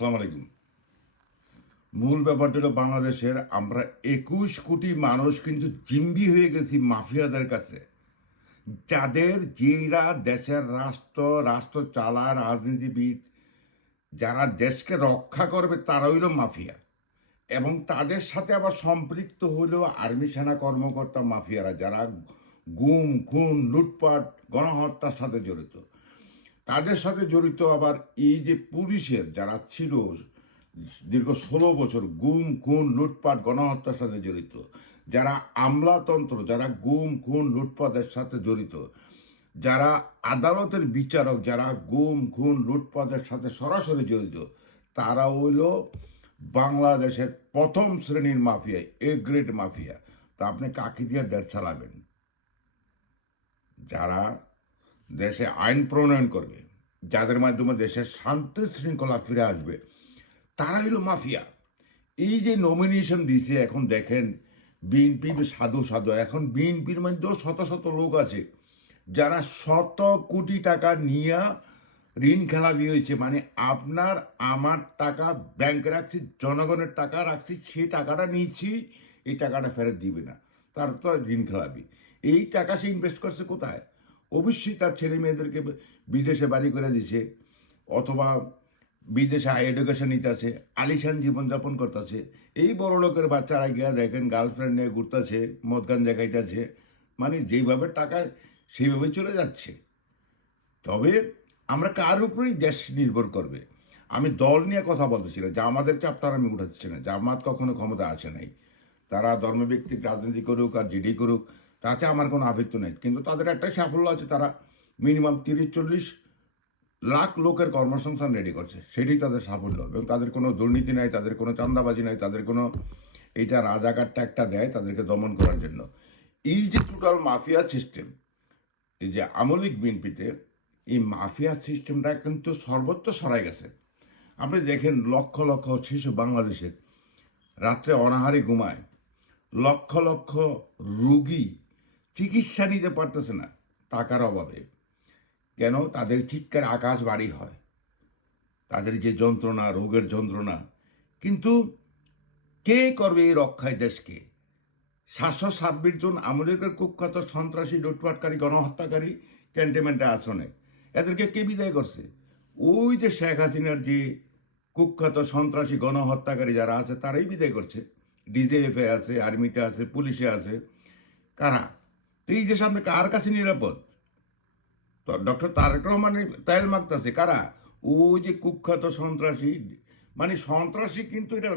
আসসালামু আলাইকুম। মূল ব্যাপারটা হলো বাংলাদেশের আমরা 21 কোটি মানুষ কিন্তু জিম্বি হয়ে গেছি মাফিয়াদের কাছে, যাদের যেইরা দেশের রাষ্ট্র চালায়, রাজনীতিবিদ যারা দেশকে রক্ষা করবে তারা হইল মাফিয়া, এবং তাদের সাথে আবার সম্পৃক্ত হইলেও আর্মি সেনা কর্মকর্তা মাফিয়ারা, যারা গুম খুন লুটপাট গণহত্যার সাথে জড়িত। তাদের সাথে জড়িত আবার এই যে পুলিশের যারা ছিল দীর্ঘ 16 বছর গুম খুন লুটপাট গণহত্যার সাথে জড়িত, যারা আমলাতন্ত্র, যারা গুম খুন লুটপাটের সাথে জড়িত, যারা আদালতের বিচারক, যারা গুম খুন লুটপাটের সাথে সরাসরি জড়িত, তারা হইল বাংলাদেশের প্রথম শ্রেণীর মাফিয়া, এ গ্রেড মাফিয়া। তা আপনি কাকে দিয়ে দেশ চালাবেন? যারা দেশে আইন প্রণয়ন করবে, যাদের মাধ্যমে দেশের শান্তি শৃঙ্খলা ফিরে আসবে, তারা হলো মাফিয়া। এই যে নমিনেশন দিছে, এখন দেখেন বিএনপি সাধু সাধু, এখন বিএনপির মধ্যেও শত শত লোক আছে যারা শত কোটি টাকা নিয়ে ঋণ খেলাপি হয়েছে। মানে আপনার আমার টাকা ব্যাংকে রাখছি, জনগণের টাকা রাখছি, সেই টাকাটা নিয়েছি, এই টাকাটা ফেরত দিবে না, তার তো ঋণ খেলাপি। এই টাকা সে ইনভেস্ট করছে কোথায়? অবশ্যই তার ছেলে মেয়েদেরকে বিদেশে বাড়ি করে দিছে, অথবা বিদেশে এডুকেশন নিতে আছে, আলিশান জীবনযাপন করতেছে। এই বড় লোকের বাচ্চারা গিয়া দেখেন গার্লফ্রেন্ড নিয়ে ঘুরতেছে, মদ গান দেখাইতেছে, মানে যেইভাবে টাকা সেইভাবে চলে যাচ্ছে। তবে আমরা কার উপরেই দেশ নির্ভর করবে? আমি দল নিয়ে কথা বলতেছি না, জামাতের চাপটার আমি উঠাচ্ছি না, জামাত কখনো ক্ষমতা আসে নাই। তারা ধর্মভিত্তিক রাজনীতি করুক আর জিডি করুক, তাতে আমার কোনো আবৃত্ত নেই। কিন্তু তাদের একটাই সাফল্য আছে, তারা মিনিমাম 30-40 লাখ লোকের কর্মসংস্থান রেডি করছে, সেটাই তাদের সাফল্য। এবং তাদের কোনো দুর্নীতি নাই, তাদের কোনো চাঁদাবাজি নাই, তাদের কোনো এইটা রাজাকারটা একটা দেয় তাদেরকে দমন করার জন্য। এই যে টোটাল মাফিয়া সিস্টেম, এই যে আমলিক বিএনপিতে, এই মাফিয়া সিস্টেমটা কিন্তু সর্বোচ্চ সরাই গেছে। আপনি দেখেন লক্ষ লক্ষ শিশু বাংলাদেশের রাত্রে অনাহারে ঘুমায়, লক্ষ লক্ষ রুগী চিকিৎসা নিতে পারতেছে না টাকার অভাবে। কেন? তাদের চিৎকার আকাশ বাড়ি হয়, তাদের যে যন্ত্রণা, রোগের যন্ত্রণা। কিন্তু কে করবে এই রক্ষায় দেশকে? 726 জন আমলিকের কুখ্যাত সন্ত্রাসী, লুটপাটকারী, গণহত্যাকারী ক্যান্টনমেন্টে আসনে, এদেরকে কে বিদায় করছে? ওই যে শেখ হাসিনার যে কুখ্যাত সন্ত্রাসী গণহত্যাকারী যারা আছে, তারাই বিদায় করছে। ডিজিএফে আছে, আর্মিতে আছে, পুলিশে আছে। কারা? তো এই দেশ আপনি কার কাছে নিরাপদ? তো ডক্টর তারেক রহমানের তেল মাগতেছে কারা? ওই যে কুখ্যাত সন্ত্রাসী। মানে সন্ত্রাসী কিন্তু এটা,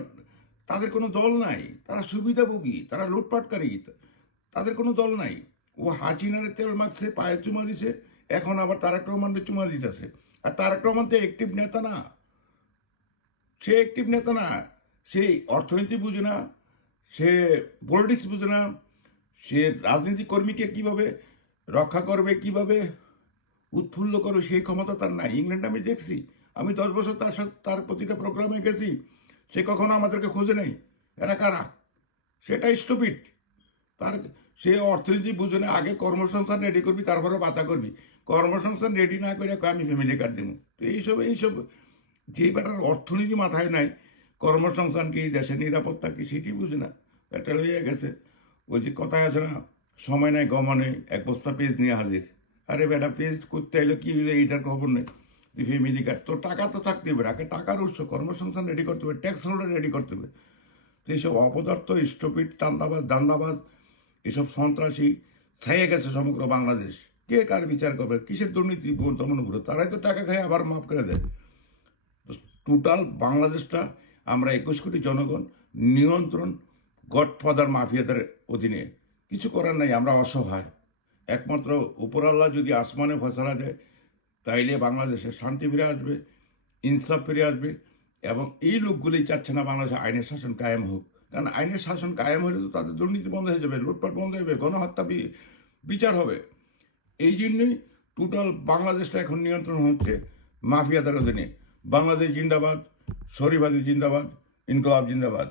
তাদের কোনো দল নাই, তারা সুবিধাভোগী, তারা লুটপাটকারী, তাদের কোনো দল নাই। ও হাসিনারে তেল মাগছে, পায়ে চুমা দিছে, এখন আবার তারেক রহমানকে চুমা দিতেছে। আর তারেক রহমান তো অ্যাক্টিভ নেতা না, সে অ্যাক্টিভ নেতা না, সে অর্থনীতি বুঝে না, সে পলিটিক্স বুঝে না, সে রাজনীতি কর্মীকে কিভাবে রক্ষা করবে, কিভাবে উৎফুল্ল করবে, সেই ক্ষমতা তার নাই। ইংল্যান্ডে আমি দেখছি, আমি 10 বছর তার সাথে তার প্রতিটা প্রোগ্রামে গেছি, সে কখনো আমাদেরকে খোঁজে নেই। এরা কারা? সেটা স্টুপিড। তার সে অর্থনীতি বুঝে না, আগে কর্মসংস্থান রেডি করবি, তারপরে বাতা করবি। কর্মসংস্থান রেডি না করে আমি ফ্যামিলি কার্ড দেবো। তো এইসব যে বেটার অর্থনীতি মাথায় নাই, কর্মসংস্থান কি, দেশের নিরাপত্তা কি, সেটি বুঝে না, এটা লইয়া গেছে। ওই যে কথায় আছে না, সময় নাই গমনে এক বস্তা পেজ নিয়ে হাজির। আরে বেটা, পেজ করতে এলো কি হইলো এইটার খবর নেই, তুই ফ্যামিলি কার্ড, তোর টাকা তো থাকতে হবে, আগে টাকার উৎস, কর্মসংস্থান রেডি করতে হবে, ট্যাক্স হোল্ডার রেডি করতে হবে। তো এইসব অপদার্থ, স্টপিড, চান্দাবাজ, দান্দাবাজ, এসব সন্ত্রাসী ছাইয়ে গেছে সমগ্র বাংলাদেশ। কে কার বিচার করবে? কিসের দুর্নীতি দমন করে? তারাই তো টাকা খায় আবার মাফ করে দেয়। টোটাল বাংলাদেশটা আমরা 21 কোটি জনগণ নিয়ন্ত্রণ গডফাদার মাফিয়াদের অধীনে। কিছু করার নাই, আমরা অসহায়। একমাত্র উপরাল্লাহ যদি আসমানে ফয়সালা দেয়, তাইলে বাংলাদেশে শান্তি ফিরে আসবে, ইনসাফ ফিরে আসবে। এবং এই লোকগুলি চাচ্ছে না বাংলাদেশে আইনের শাসন কায়েম হোক, কারণ আইনের শাসন কায়েম হলে তো তাদের দুর্নীতি বন্ধ হয়ে যাবে, লুটপাট বন্ধ হয়ে যাবে, গণহত্যা বিচার হবে। এই জন্যই টোটাল বাংলাদেশটা এখন নিয়ন্ত্রণ হচ্ছে মাফিয়াদের অধীনে। বাংলাদেশ জিন্দাবাদ, শরীফাদি জিন্দাবাদ, ইনকলাব জিন্দাবাদ।